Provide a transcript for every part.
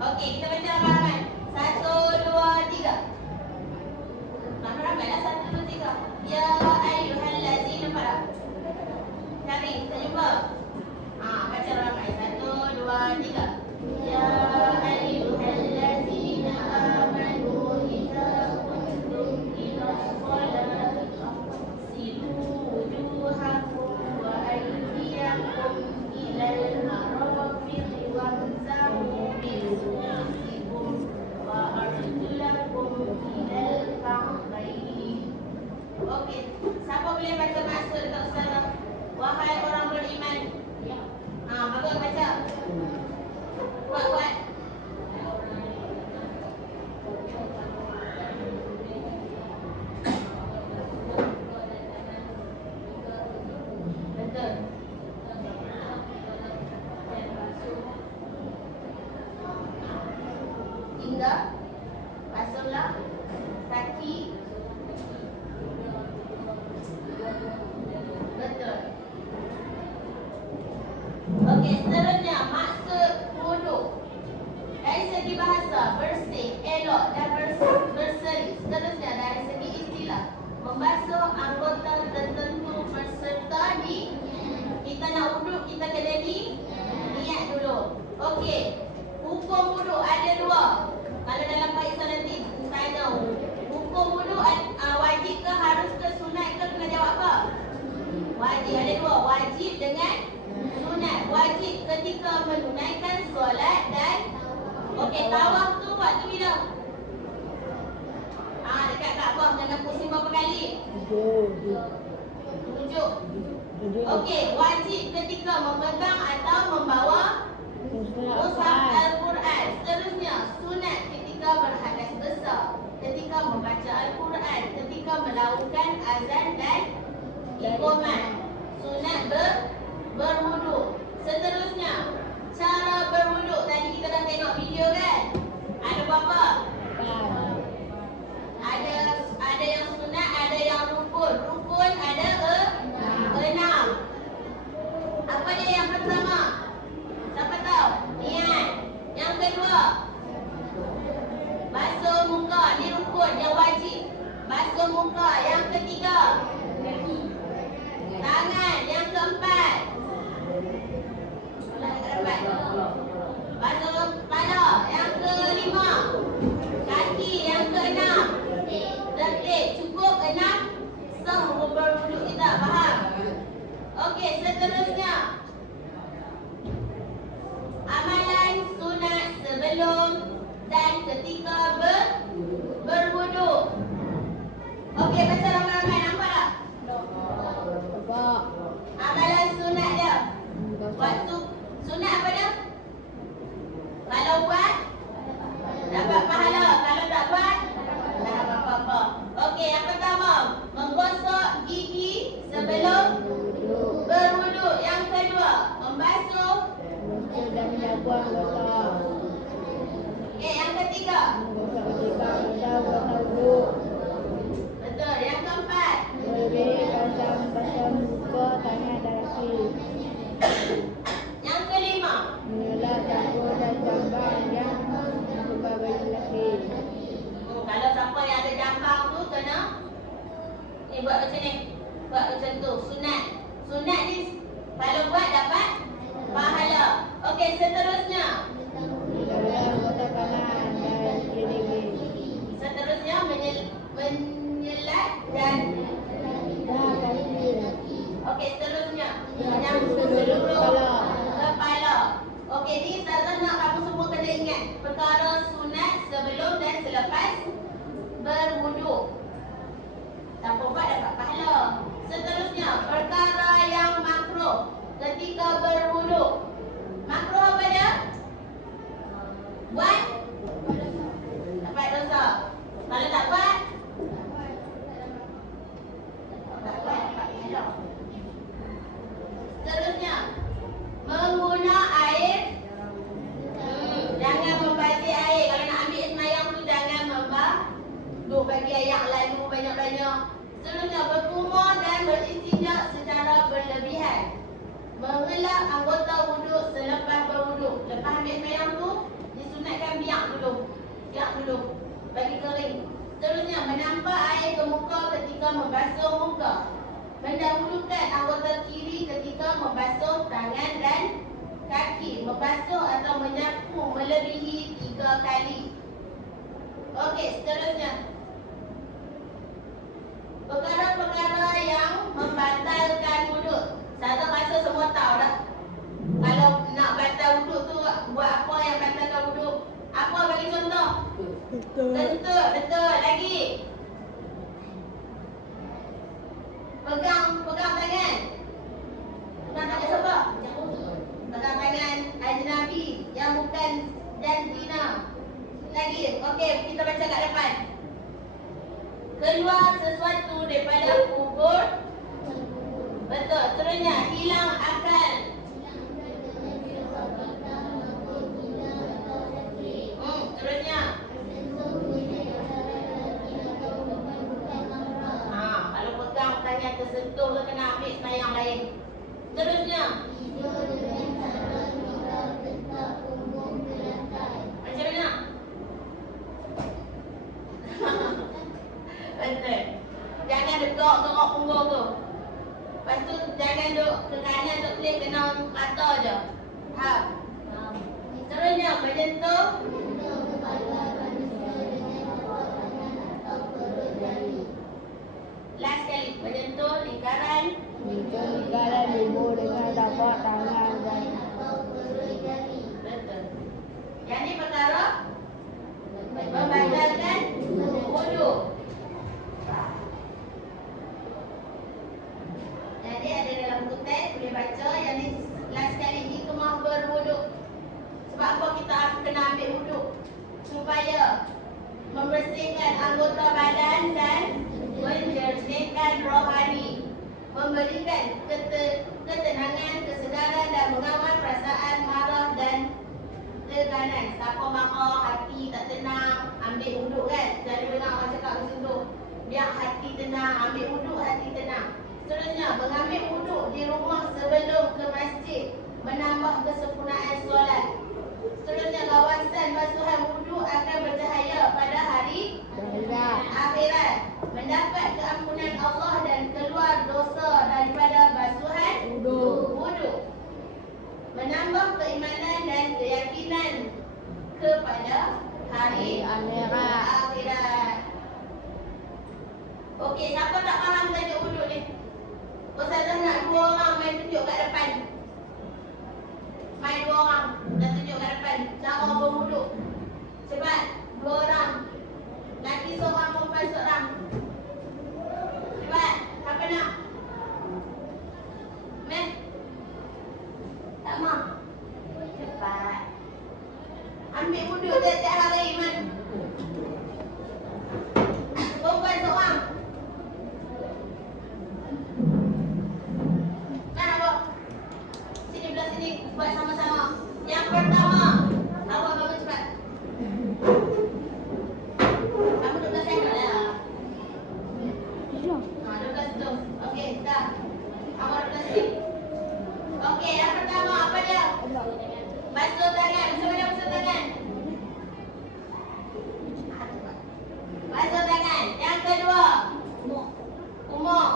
Okey, kita baca ramai-ramai. 1, 2, 3. Ramai-ramai lah 1, Siapa boleh baca maksud dekat Ustazah? Wahai orang beriman. Bagus baca. Kuat. Betul. Hingga basuhlah kaki. Betul. Okey, seterusnya maksud wuduk. Dari segi bahasa, bersih, elok dan berseri. Seterusnya dari segi istilah, membasuh anggota tertentu berserta di. Kita nak wuduk, kita kena niat dulu. Okey, hukum wuduk ada dua. Kalau dalam baitan nanti tanya hukum wuduk wajib ke, harus ke, sunat ke, kena jawab apa? Wajib. Ada dua, wajib dengan sunat. Wajib ketika menunaikan solat dan tawaf tu waktu bila? Dekat Kaabah kena pusing berapa kali? 7. Okey, wajib ketika memegang atau membawa mushaf Al-Quran. Seterusnya, sunat ketika berhadas besar, ketika membaca Al-Quran, ketika melakukan azan dan iqamah. Sunat berwuduk. Seterusnya, cara berwuduk. Tadi kita dah tengok video kan? Ada berapa? Ada yang sunat, ada yang rukun. Rukun ada 6. Apa dia yang pertama? Siapa tahu? Niat. Yang kedua, basuh muka. Ni rukun yang wajib. Basuh muka. Yang ketiga, tangan. Yang keempat, basuh kepala. Yang kelima, kaki. Yang keenam, letih. Cukup 6 sah berwuduk kita. Faham? Okey, seterusnya, amalan sunat sebelum dan ketika berwuduk. Okey, baca ramai-ramai. Nampak tak? Amalan sunat dia. Waktu sunat apa dia? Kalau buat, dapat pahala. Kalau tak buat, tak dapat apa-apa. Okey, yang pertama, menggosok gigi sebelum berwuduk. Yang kedua, membasuh dan menyapuan anggota. Okey, yang ketiga, betul. Yang keempat, berdiri pasang muka, tangan dan kaki. yang kelima, Menolak campur dan jambang yang membuka baju lelaki. kalau siapa yang ada jambang tu kena buat macam ni. Buat macam tu. Sunat. Sunat ni kalau buat dapat pahala. Okey, seterusnya. Menolak anggota kanan dan kiri. Seterusnya menyelat dan kaki. okey, seterusnya Yang menyapu seluruh kepala. Okey, ni Ustazah nak kamu semua kena ingat perkara sunat sebelum dan selepas berwuduk. Tanpa buat dapat pahala. Seterusnya, perkara yang makruh ketika berwuduk. Makruh apa dia? Buat dapat dosa. Kalau tak buat, dapat pahala. Seterusnya, mengguna air. Jangan membazir air. Kalau nak ambil semayang tu jangan membazir, bagi air yang lalu banyak-banyak. Seterusnya, berkumur dan beristinja secara berlebihan. Mengelak anggota wuduk selepas berwuduk. Lepas ambil semayang tu, disunatkan biak dulu. Bagi kering. Seterusnya, menampak air ke muka ketika membasuh muka. Mendahulukan anggota kiri ketika membasuh tangan dan kaki. Membasuh atau menyapu melebihi 3 kali. Okey, seterusnya, perkara-perkara yang membatalkan wuduk. Saya rasa semua tahu dah. Kalau nak batal wuduk tu, buat apa yang batalkan wuduk? Apa bagi contoh? Betul. Lagi. Pegang tangan. Pegang tangan siapa? Pegang tangan ajnabi yang bukan jantina. Lagi. Okey, kita baca kat depan. Keluar sesuatu daripada kubur. Betul. Seterusnya, hilang akal. Seterusnya. Kalau pegang tangan tersentuh ke kena ambil semayang lain. Seterusnya. Macam mana? Betul. Jangan gerak punggung tu. Lepas tu jangan duk ke kanan duk klik kena mata je. Faham? Seterusnya menyentuh. Last kali menyentuh lingkaran. Lingkaran ibu dengan tapak tangan dan Betul. Yang ni perkara membatalkan wuduk. Jadi ada dalam buku teks boleh baca yang ni last kali hikmah berwuduk. Sebab apa kita kena ambil wuduk? Supaya membersihkan anggota badan dan menjernihkan rohani, memberikan ketenangan, kesedaran dan mengawal perasaan marah dan tekanan. Siapa marah, hati tak tenang, ambil wuduk kan? Jadi dengar orang cakap macam tu. Biar hati tenang, ambil wuduk, hati tenang. Seterusnya, mengambil wuduk di rumah sebelum ke masjid menambah kesempurnaan solat. Seterusnya, kawasan basuhan wuduk akan bercahaya pada hari akhirat. Mendapat keampunan Allah dan keluar dosa daripada basuhan wuduk. Menambah keimanan dan keyakinan kepada hari akhirat. Okey, siapa tak faham tajuk wuduk ni? Ustazah nak 2 orang main tunjuk kat depan. Main 2 orang nak tunjuk kat depan cara berwuduk. Cepat, 2 orang. Laki seorang, perempuan seorang. Cepat, siapa nak? Meh? Tak mau? Cepat. Ambil wuduk tiap-tiap hari, Man. Perempuan seorang. Man, apa? Sini belah sini, buat sama-sama. Yang pertama, awak bangun cepat. Kamu duduk saya tak lah. Duduk situ. Okey, dah. Awak duduk sini. Okey, yang pertama apa dia? Basuh tangan. Macam mana basuh tangan? Basuh tangan. Yang kedua, umur.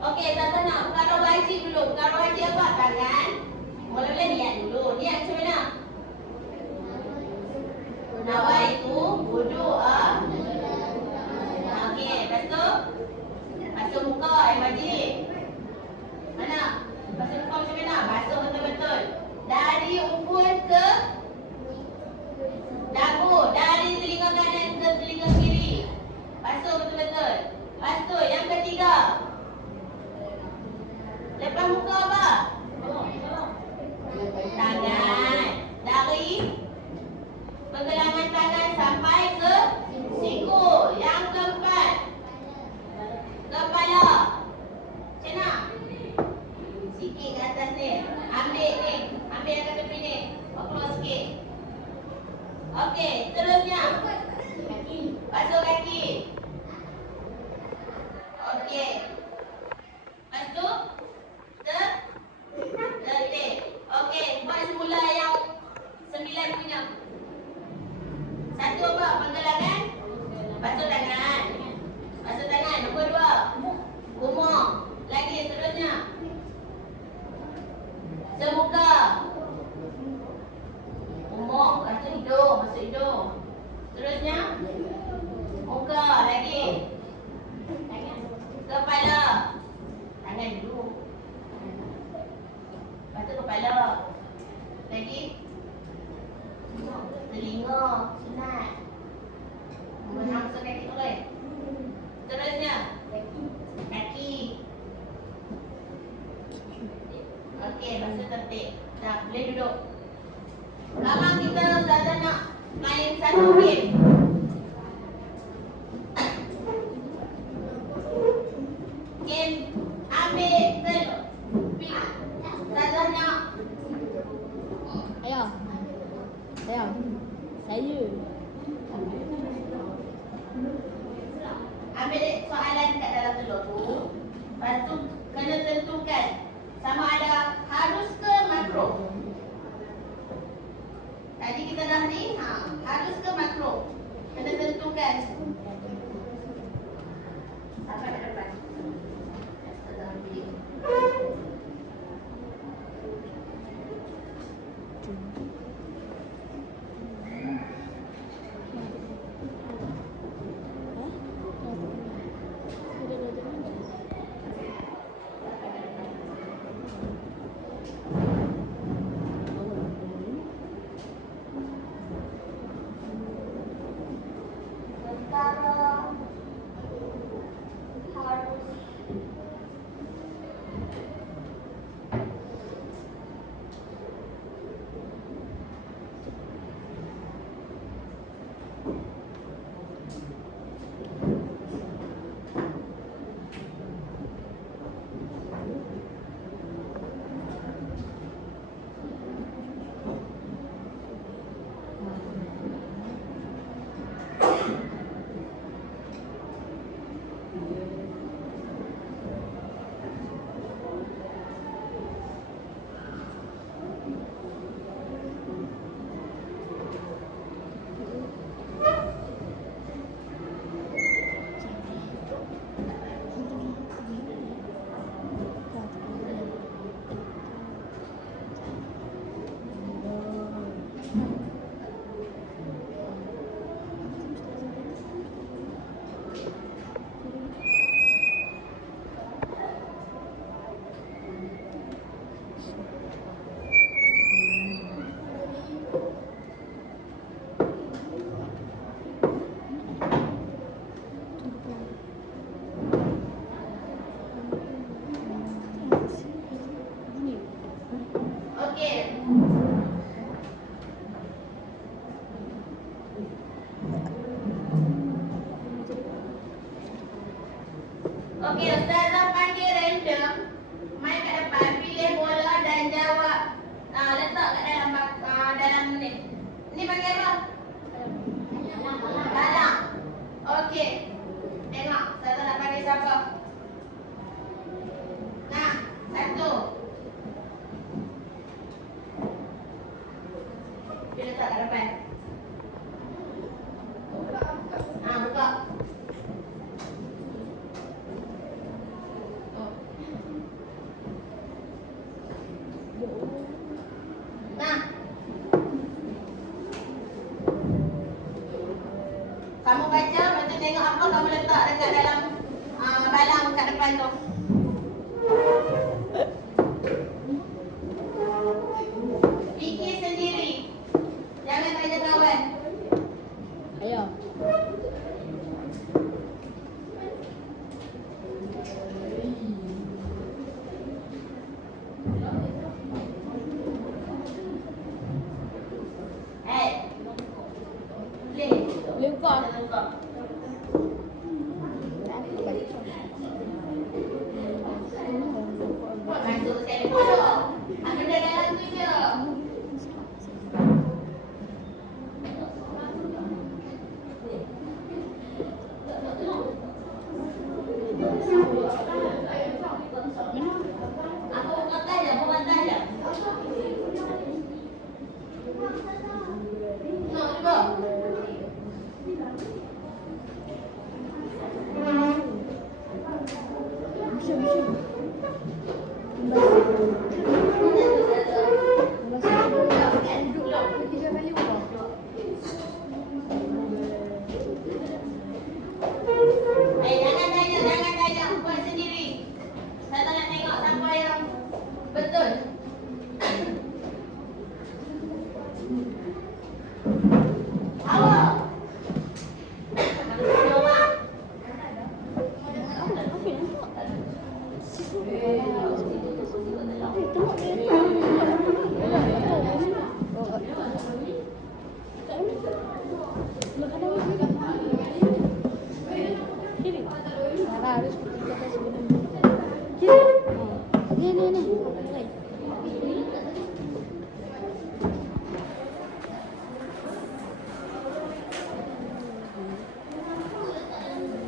Okey, Tata nak perkara wajib dulu. Perkara wajib apa? Tangan. Mula-mula niat dulu. Niat macam mana? Nawaitu wuduk. Okey, lepas tu basuh muka air wajib. Mana? Basuh muka macam mana? Basuh betul-betul. Dari umpun ke dagu, dari telinga kanan ke telinga kiri. Basuh betul-betul. Lepas tu yang ketiga. Lepas muka apa? Tangan. Dari pergelangan tangan sampai ke siku. Yang keempat, kepala. satu game. Game ambil telur. Ustazah nak. Ayah. Ayah. Saya. Ambil soalan kat dalam telur tu. Lepas tu kena tentukan sama ada harus ke makro. Tadi kita dah ni, harus ke makro. Kena tentukan. Sampai kat depan. Ustazah ambil. Perkara harus Okey, Ustazah panggil random. Main kat depan, pilih bola dan jawab. Letak kat dalam ni. Ni panggil apa? Dalam. Okey. Tengok, Ustazah nak panggil siapa? Nah, satu. Dia letak kat depan. Buka. Kamu baca, lepas tu tengok apa kamu letak dekat dalam balang kat depan tu. Fikir sendiri. Jangan tanya kawan. Ayah. Lengkap. Buat masuk telefon tu. Benda dalam tu je. Aku kata je, bukan je. No, cuba. Jangan tanya, buat sendiri. Saya nak tengok siapa yang betul. Awak. harus kita dah sebenarnya. Ni.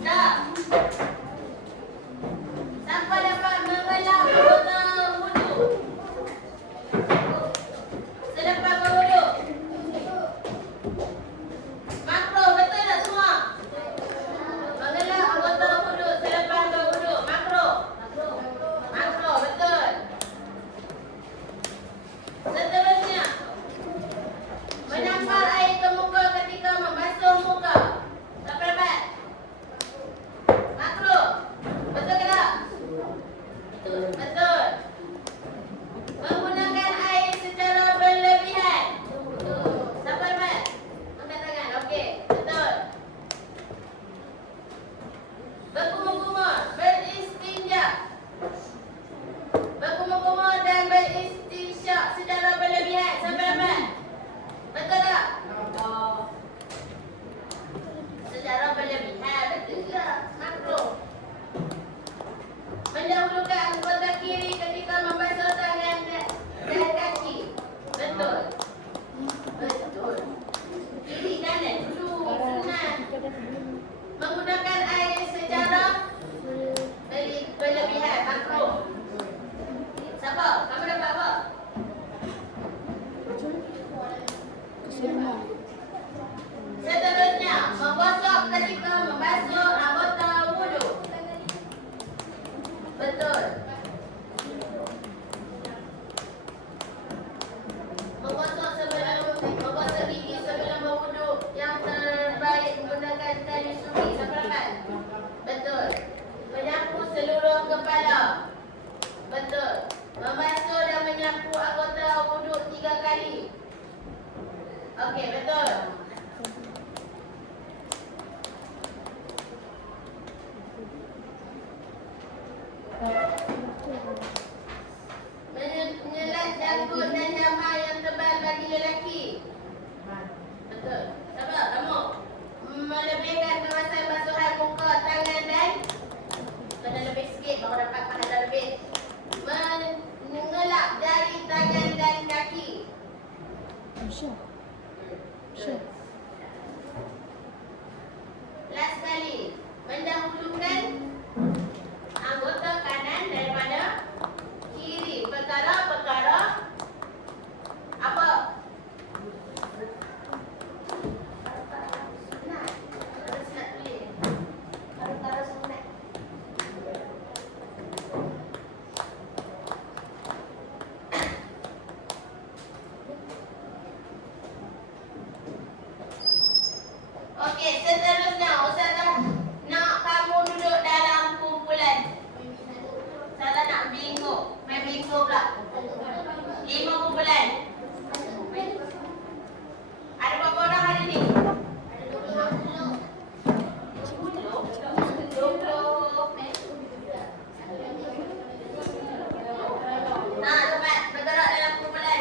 Dah. Siapa dapat mengelak anggota wudu? Selepas berwudu. Makro, betul tak semua? Mengelak anggota wudu selepas berwudu. Makro. Makro, betul. Seterusnya. Menampar air ke muka ketika membasuh muka. Siapa dapat? Makro. Betul ke tak? Betul. Menggunakan air secara berlebihan. Siapa dapat? Angkat tangan. Okey. Betul. Berkumur-kumur, beristinja. Berkumur-kumur dan beristinsyak secara berlebihan. Siapa dapat? Betul tak? Secara berlebihan. Betul tak? Makro. Mendahulukan anggota kiri ketika membasuh tangan dan kaki. Betul. Betul. Kiri kanan dulu. Senang. Menggunakan air secara berlebihan. Makro. Siapa? Kamu dapat apa? Semua. Seterusnya, menggosok ketika membasuh anggota wudu. Betul. Menggosok gigi sebelum berwudu yang terbaik menggunakan kayu suri. Siapa dapat? Betul. Menyapu seluruh kepala. Betul. Membasuh dan menyapu anggota wudu 3 kali. Okey, betul. Menyelat janggut dan jambang yang tebal bagi lelaki. Betul. Sabar, kamu. Melebihkan kawasan basuhan muka, tangan dan kena lebih sikit baru dapat pahala lebih. Mengelap jari tangan dan kaki. Last kali. Mendahulukan anggota kanan daripada kiri. Perkara-perkara apa? Sunat. Harus nak tulis. Perkara sunat. Okey, seterusnya Ustazah nak kamu duduk dalam kumpulan. Ustazah nak bingo. Main bingo pula. 5 kumpulan. Ada berapa orang hari ni? 20. Nah, cepat bergerak dalam kumpulan.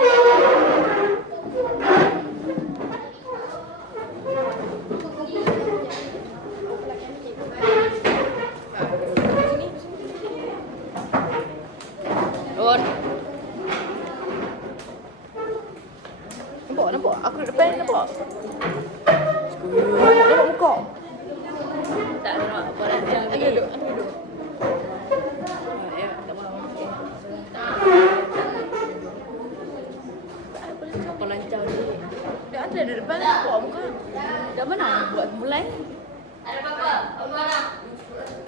Nampak? Aku duduk depan, nampak? Nampak muka? Tak nampak apa dah. Aku duduk. Ya, tak mahu. Apa lancar ni? Dia ada duduk depan, nampak muka. Dah mana buat mulai? Ada berapa? Berapa orang?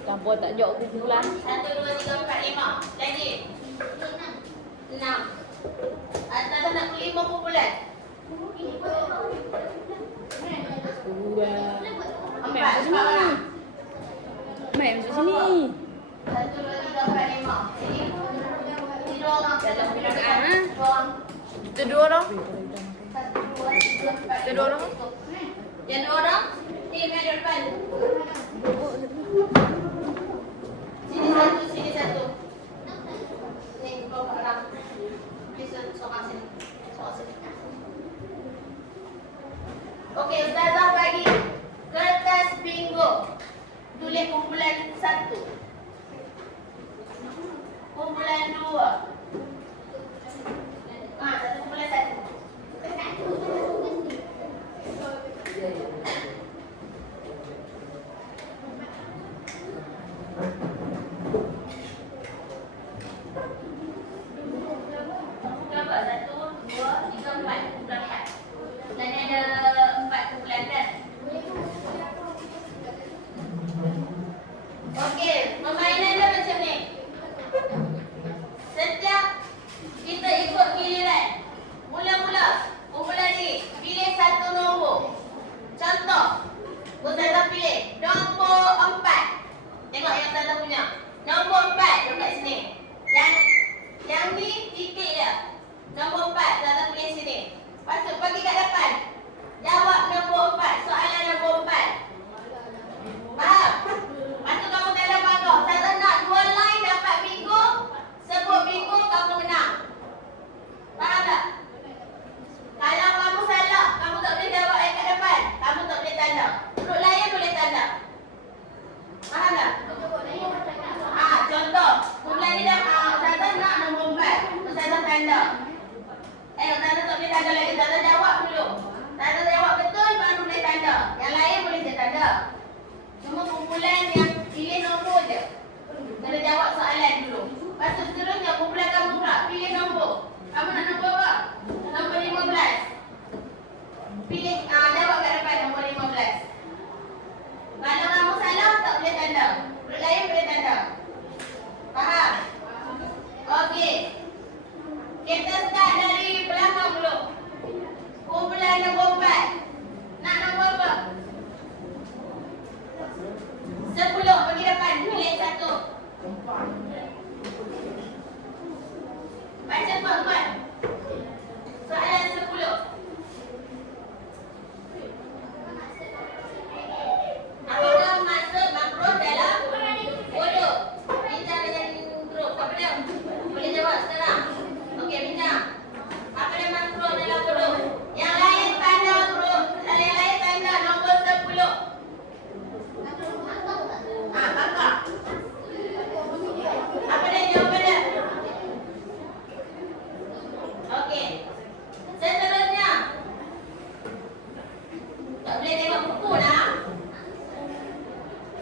Campur tak jauh kumpulan. 1, 2, 3, 4, 5. Lagi? 6. Ustazah nak 5 kumpulan. 4, 4 orang. Main masuk sini. 1, 2, 3, 4, 5. Sini. Sini 2 orang. Dalam bilangan. 2 orang. Kita 2 orang. 1, 2, 3, 4, Kita 2 orang. Yang 2 orang? Ni main depan. Sini 1, sini 1. Ni 2 orang. Please seorang sini. Seorang sini. Okey, Ustazah bagi kertas bingo. Tulis kumpulan 1. tengok yang Tata punya. Nombor 4 dekat sini. Yang ni titik dia. Nombor 4 Tata tulis sini. Lepas tu pergi kat depan. Jawab nombor 4. Soalan nombor 4. Faham? Lepas tu kamu dalam bangkau. Tata nak 2 line dapat bingo. Sebut bingo kamu menang. Faham tak? Kalau kamu salah, kamu tak boleh jawab yang kat depan. Kamu tak boleh tanda. Huruf lain boleh tanda. Faham tak? Contoh. Kumpulan ni dah Ustazah nak nombor 4. Ustazah tanda. Ustazah tak boleh tanda lagi. Ustazah jawab dulu. Ustazah jawab betul baru boleh tanda. Yang lain boleh je tanda. Cuma kumpulan yang pilih nombor je. Kena jawab soalan dulu. Lepas tu seterusnya kumpulan kamu pula pilih nombor. Kamu nak nombor apa? Nombor 15. Pilih, jawab kat depan nombor 15. Kalau kamu salah, tak boleh tanda. Huruf lain boleh tanda. Faham? Okey. Kita start dari belakang dulu. Kumpulan nombor 4. Nak nombor apa? 10. Pergi depan. Pilih 1. Baca kuat-kuat. Soalan 10. Apakah maksud makro dalam huruf? Bincang dengan grup. Apa dia? Boleh jawab sekarang. Okey, bincang. Apa dia makro dalam huruf? Yang lain tanda huruf. Yang lain tanda nombor 10. Kakak. Apa dia jawapan dia? Okey. Seterusnya. Tak boleh tengok buku dah.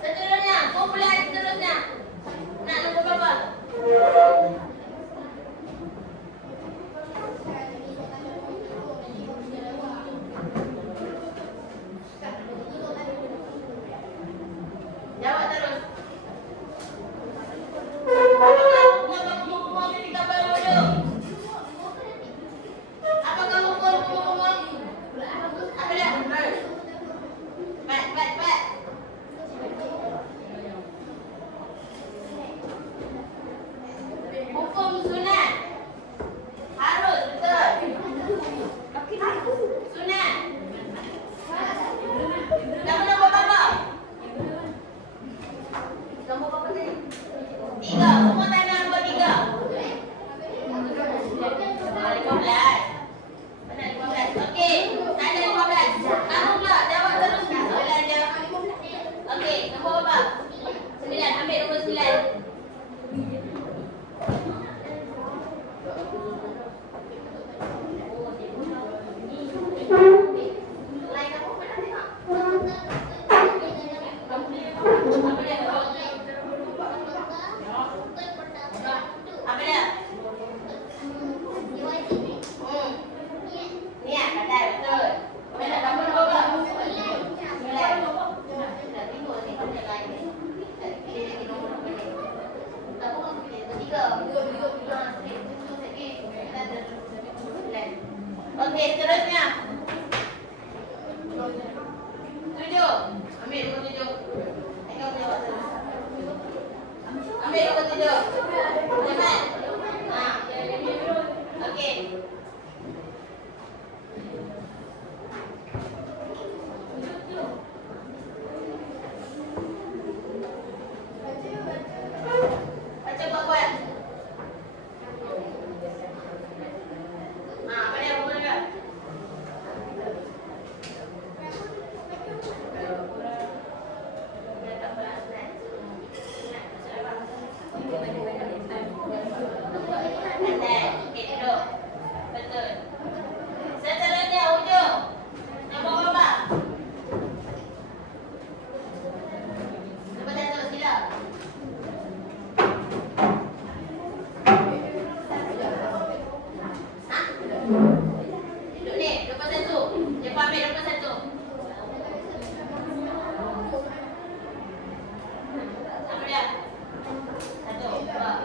Seterusnya, kumpulan seterusnya. Nak nombor berapa? Jawab terus. Apakah buku-buku ni gambar dulu? Apakah buku-buku? Apa dia? Bat. Hukum sunat. Harus, betul. Sunat. Kamu nombor berapa? Nombor berapa tadi? 3. Semua tanda nombor 3. 15. Benar 15. Okey. Tanda 15. Kamu pula jawab terus soalan dia. Okey. Nombor berapa? 9. Ambil nombor 9. Okey, seterusnya. 7. Ambil nombor 7. Tengok jawab terus. Ambil nombor 7. Cepat. Okey. Baca kuat-kuat. Apa dia buku dia? Betul. Seterusnya hujung. Nombor berapa? Nombor 1, sila. Duduk ni, nombor 1. Cepat ambil nombor 1. Apa dia? 1, 2.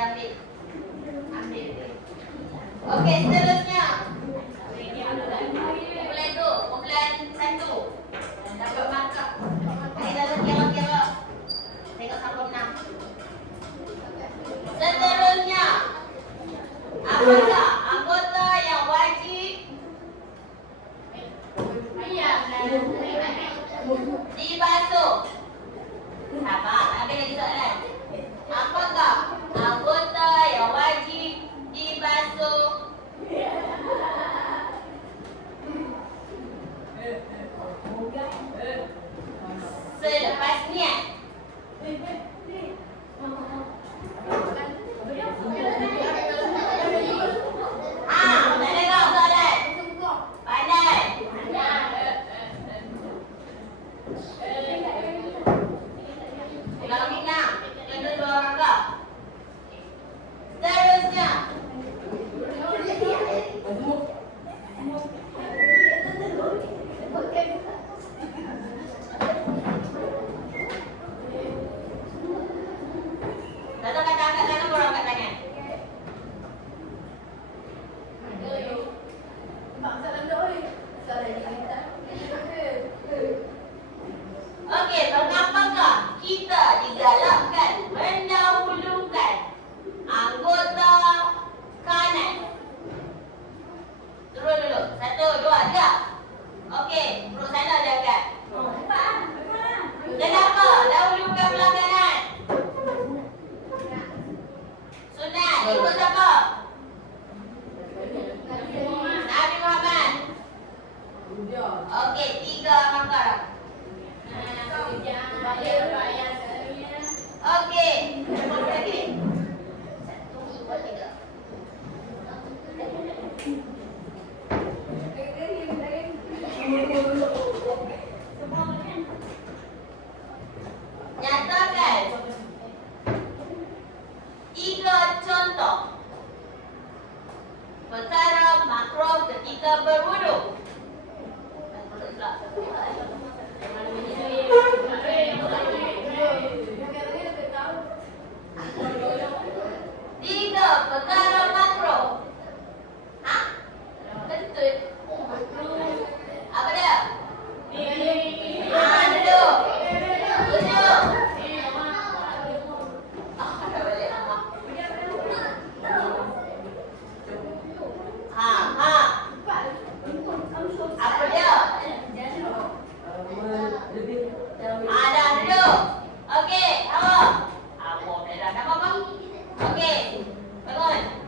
dia ambil. Okey, seterusnya. Kumpulan 2, kumpulan 1. Dapat markah. Kita kira-kira. Tengok sampai 6. Seterusnya. Apakah anggota yang wajib dibasuh? Sabar, habis lagi soalan. Apakah anggota yang wajib dibasuh? Selepas niat. Tak dengar soalan. Pandai. Kalau minang, kena 2 rangka. Seterusnya. Satu kata angkat tangan, baru angkat tangan. Okey, mengapakah kita digalakkan mendahulukan anggota kanan? Turun dulu. 1, 2, 3. Okey, perut sana dia angkat. Kenapa dahulukan belah kanan? Sunat. Ikut siapa? Nabi Muhammad. Okey, 3 markah. Okey. Lagi. 1, 2, 3. Nyatakan 3 contoh perkara makruh ketika berwuduk. Tiga perkara makruh. Betul. Apa dia? Duduk. Duduk. Apa dia? Ada duduk. Okey, awak. Awak dah apa? Okey. Bangun.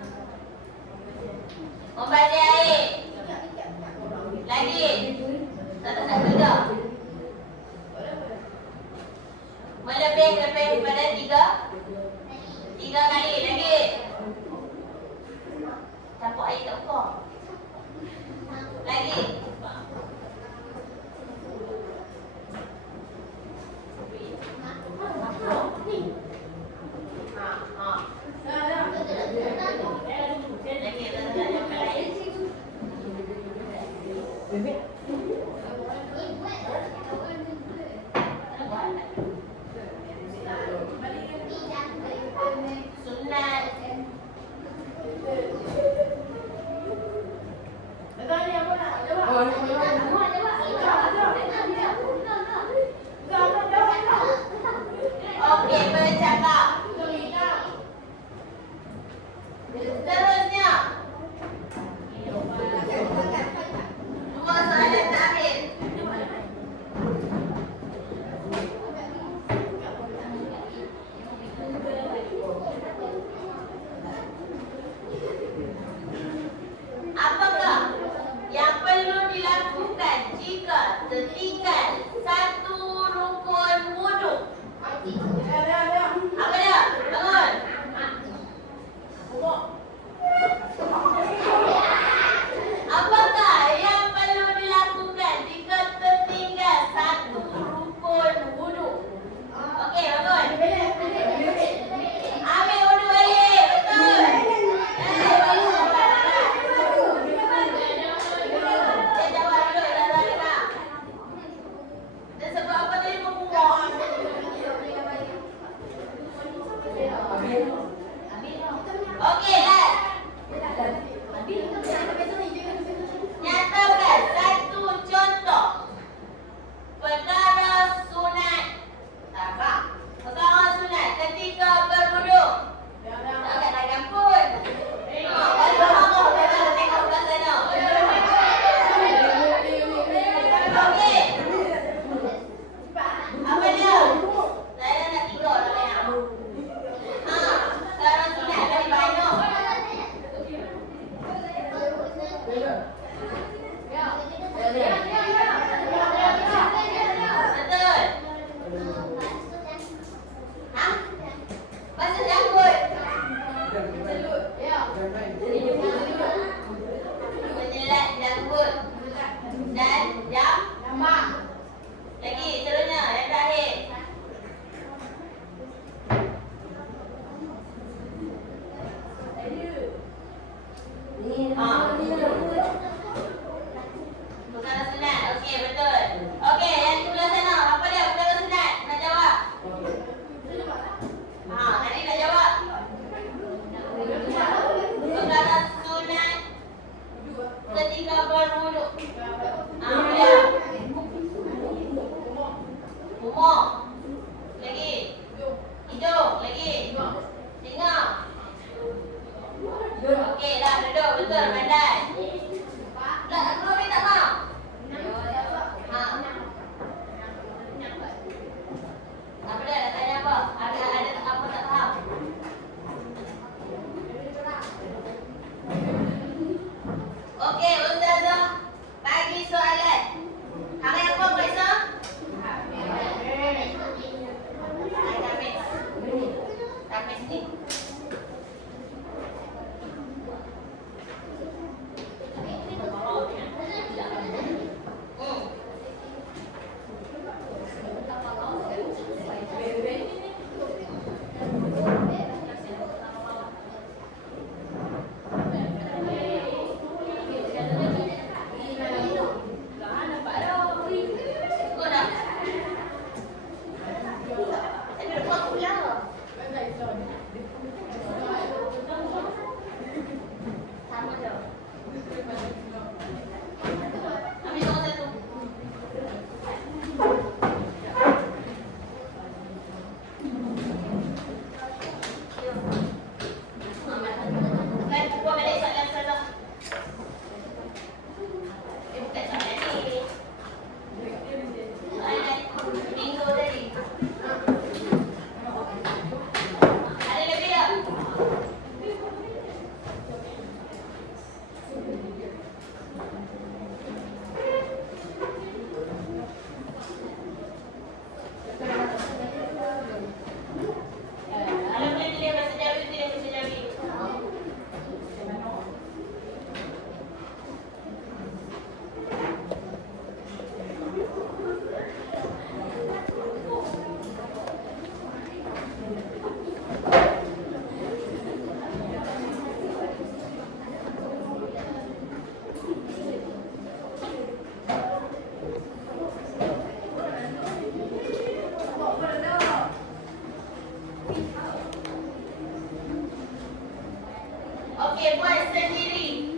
Okey, buat sendiri.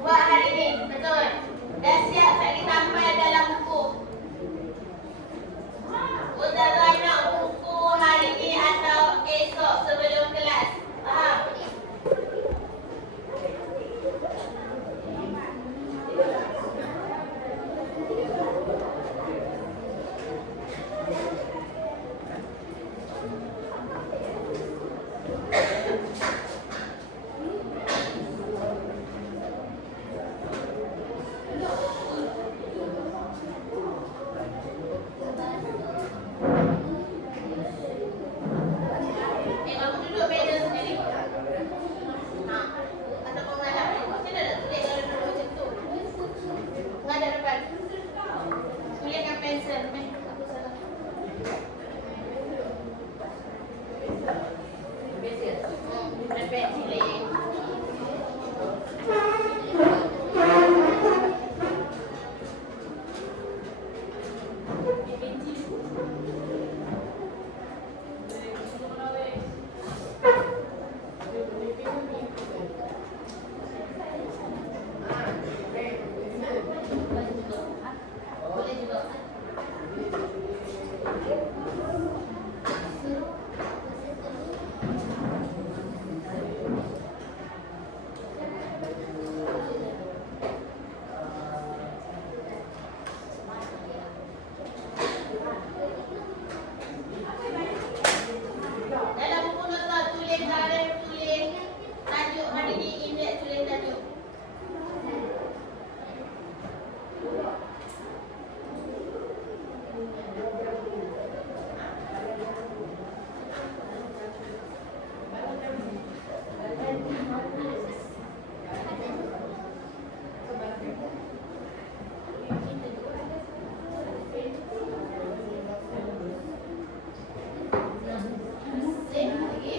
Buat hari ni, betul. Dah siap tak ditampal dalam buku? Ustazah nak buku hari ni atau esok sebelum kelas? Faham? Kamu duduk meja sendiri. Ha. Ataupun menghadap. Macam mana nak tulis kalau duduk macam tu? Menghadap depan. Tulis dengan pensel. Apa salah? Dan pensel. Boleh juga. Dalam buku nota tulis tarikh, tulis tajuk hari ni, indeks tulis tajuk. Save lagi.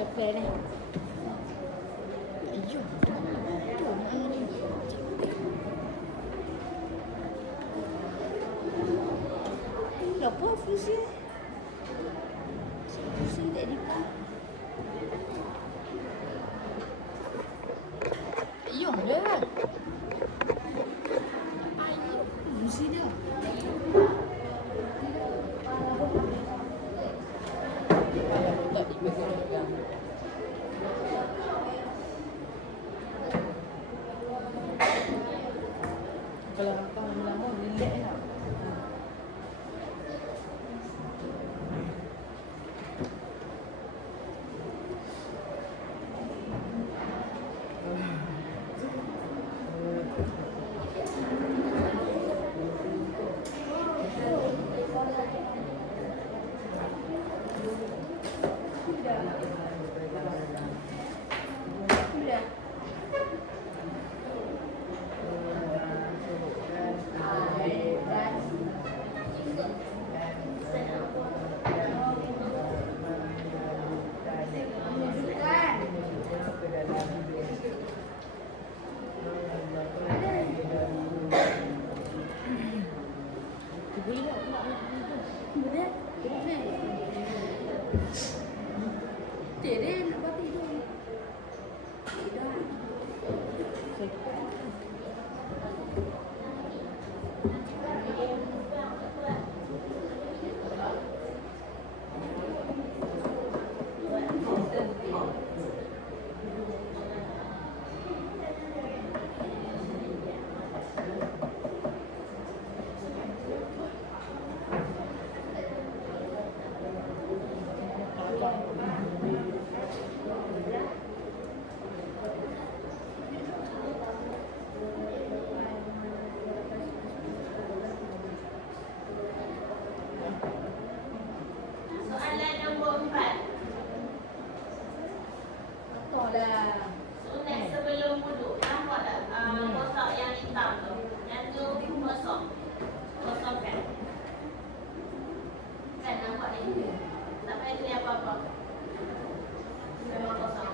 Apa ni? Ayuh. Kenapa fusi? Fusi tak dipan. Ayuh dah. Ayuh, fusi dia. Tak dipegang. Kalau apa lama relax lah. Sunat sebelum wuduk. Nampak tak? Kotak yang hitam tu. Yang tu kosong. Kosongkan. Kan nampak ni? Tak payah tulis apa-apa. Memang kosong.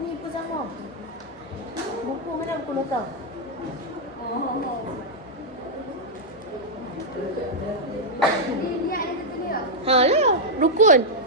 Ni pun sama. Buku mana buku nota? Ha lah, rukun.